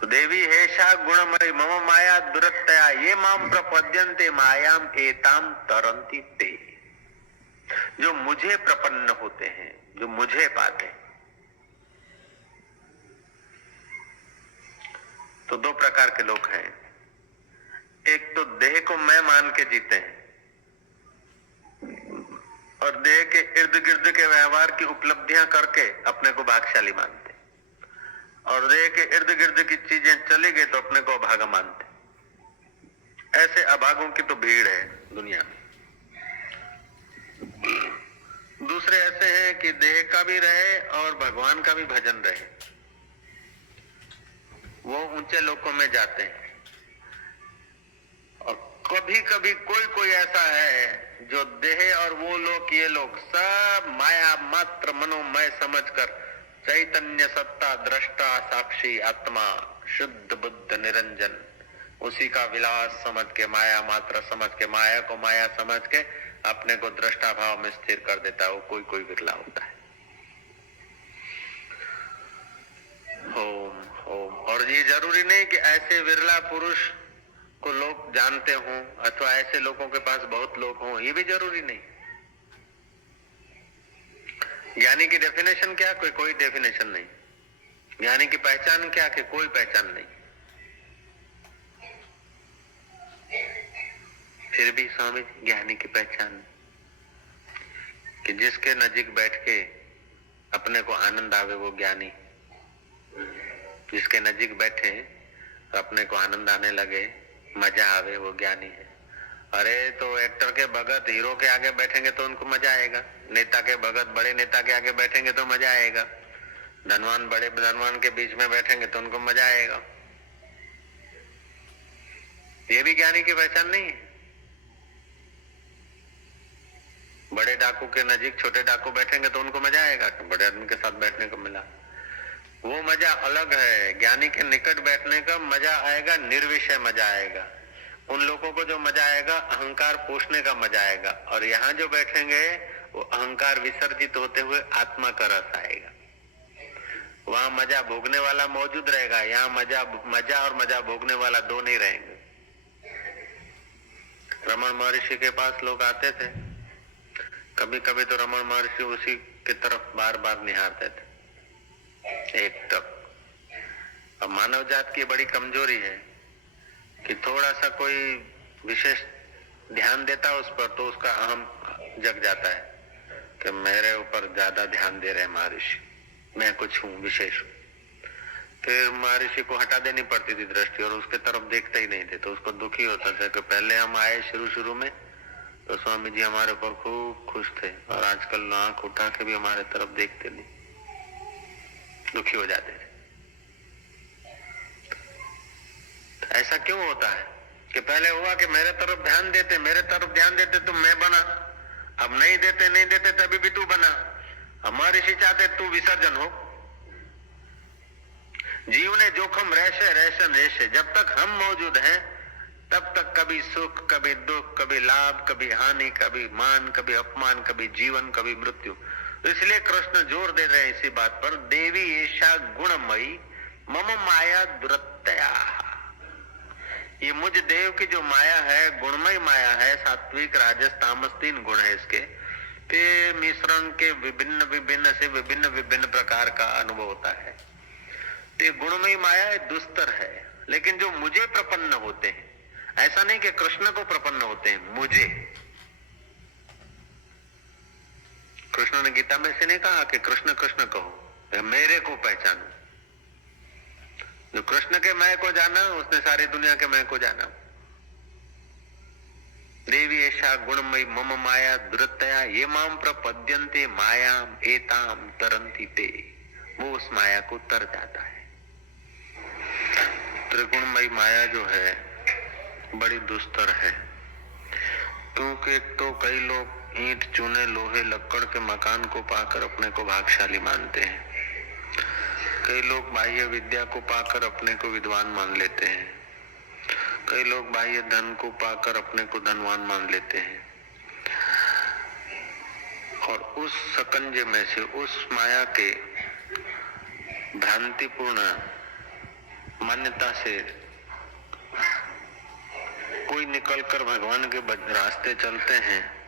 तो देवी हेषा गुणमयी मम माया दुरत्तया ये माम प्रपद्यन्ते मायाम एताम तरन्ति ते। जो मुझे प्रपन्न होते हैं, जो मुझे पाते हैं। तो दो प्रकार के लोग हैं। एक तो देह को मैं मान के जीते हैं और देह के इर्द गिर्द के व्यवहार की उपलब्धियां करके अपने को भाग्यशाली मानते, और देह के इर्द गिर्द की चीजें चली गई तो अपने को अभागा मानते। ऐसे अभागों की तो भीड़ है दुनिया में। दूसरे ऐसे हैं कि देह का भी रहे और भगवान का भी भजन रहे, वो ऊंचे लोकों में जाते हैं। और कभी कभी कोई कोई ऐसा है जो देह और वो लोग, ये लोग सब माया मात्र मनोमय समझकर चैतन्य सत्ता दृष्टा साक्षी आत्मा शुद्ध बुद्ध निरंजन, उसी का विलास समझ के, माया मात्र समझ के, माया को माया समझ के अपने को दृष्टा भाव में स्थिर कर देता है। वो कोई कोई विरला होता है। ओम ओम। और ये जरूरी नहीं कि ऐसे विरला पुरुष को लोग जानते हों अथवा ऐसे लोगों के पास बहुत लोग हों, ये भी जरूरी नहीं। ज्ञानी की डेफिनेशन क्या? कोई डेफिनेशन नहीं। ज्ञानी की पहचान क्या? कि कोई पहचान नहीं। फिर भी स्वामी ज्ञानी की पहचान कि जिसके नजीक बैठ के अपने को आनंद आवे वो ज्ञानी। जिसके नजीक बैठे अपने को आनंद आने लगे, मजा आवे, वो ज्ञानी है। अरे तो एक्टर के भगत हीरो के आगे बैठेंगे तो उनको मजा आएगा, नेता के भगत बड़े नेता के आगे बैठेंगे तो मजा आएगा, धनवान बड़े धनवान के बीच में बैठेंगे तो उनको मजा आएगा। ये भी ज्ञानी की पहचान नहीं है। बड़े डाकू के नजीक छोटे डाकू बैठेंगे तो उनको मजा आएगा, बड़े आदमी के साथ बैठने को मिला, वो मजा अलग है। ज्ञानी के निकट बैठने का मजा आएगा, निर्विषय मजा आएगा। उन लोगों को जो मजा आएगा अहंकार पोषने का मजा आएगा, और यहाँ जो बैठेंगे वो अहंकार विसर्जित होते हुए आत्मा का रस आएगा। वहां मजा भोगने वाला मौजूद रहेगा, यहाँ मजा और मजा भोगने वाला दो नहीं रहेंगे। रमन महर्षि के पास लोग आते थे, कभी कभी तो रमन महर्षि उसी की तरफ बार बार निहारते थे एक तक। अब मानव जात की बड़ी कमजोरी है कि थोड़ा सा कोई विशेष ध्यान देता उस पर तो उसका अहम जग जाता है कि मेरे ऊपर ज्यादा ध्यान दे रहे महर्षि, मैं कुछ हूँ, विशेष हूँ। फिर महर्षि को हटा देनी पड़ती थी दृष्टि और उसके तरफ देखते ही नहीं थे, तो उसको दुखी होता था कि पहले हम आए शुरू में तो स्वामी जी हमारे ऊपर खूब खुश थे और आजकल आंख उठा के भी हमारे तरफ देखते नहीं, दुखी हो जाते थे। ऐसा क्यों होता है कि पहले हुआ कि मेरे तरफ ध्यान देते तो मैं बना, अब नहीं देते तभी भी तू बना। हमारे ऋषि चाहते तू विसर्जन हो। जीव ने जोखम रहसे जब तक हम मौजूद हैं तब तक कभी सुख, कभी दुख, कभी लाभ, कभी हानि, कभी मान, कभी अपमान, कभी जीवन, कभी मृत्यु। इसलिए कृष्ण जोर दे रहे हैं इसी बात पर, देवी ऐशा गुणमयी मम माया दुरत्तया। ये मुझ देव की जो माया है, गुणमय माया है, सात्विक राजस तामस 3 गुण है इसके, फिर मिश्रण के विभिन्न प्रकार का अनुभव होता है। ये गुणमयी माया दुस्तर है, लेकिन जो मुझे प्रपन्न होते हैं, ऐसा नहीं कि कृष्ण को प्रपन्न होते हैं, मुझे। कृष्ण ने गीता में से नहीं कहा कि कृष्ण कृष्ण कहो, मेरे को पहचानो। जो कृष्ण के मैं को जाना उसने सारी दुनिया के मैं को जाना। देवी ऐशा गुणमयी मम माया दुरत्तया ये माम प्रपद्यन्ते मायाम एताम तरन्ति ते। वो उस माया को तर जाता है। त्रिगुणमयी माया जो है बड़ी दुस्तर है, क्योंकि तो कई लोग ईंट चूने लोहे लक्कड़ के मकान को पाकर अपने को भाग्यशाली मानते हैं। कई लोग बाह्य विद्या को पाकर अपने को विद्वान मान लेते हैं। कई लोग बाह्य धन को पाकर अपने को धनवान मान लेते हैं। और उस सकंजे में से, उस माया के भ्रांतिपूर्ण सामान्यता से कोई निकलकर भगवान के रास्ते चलते हैं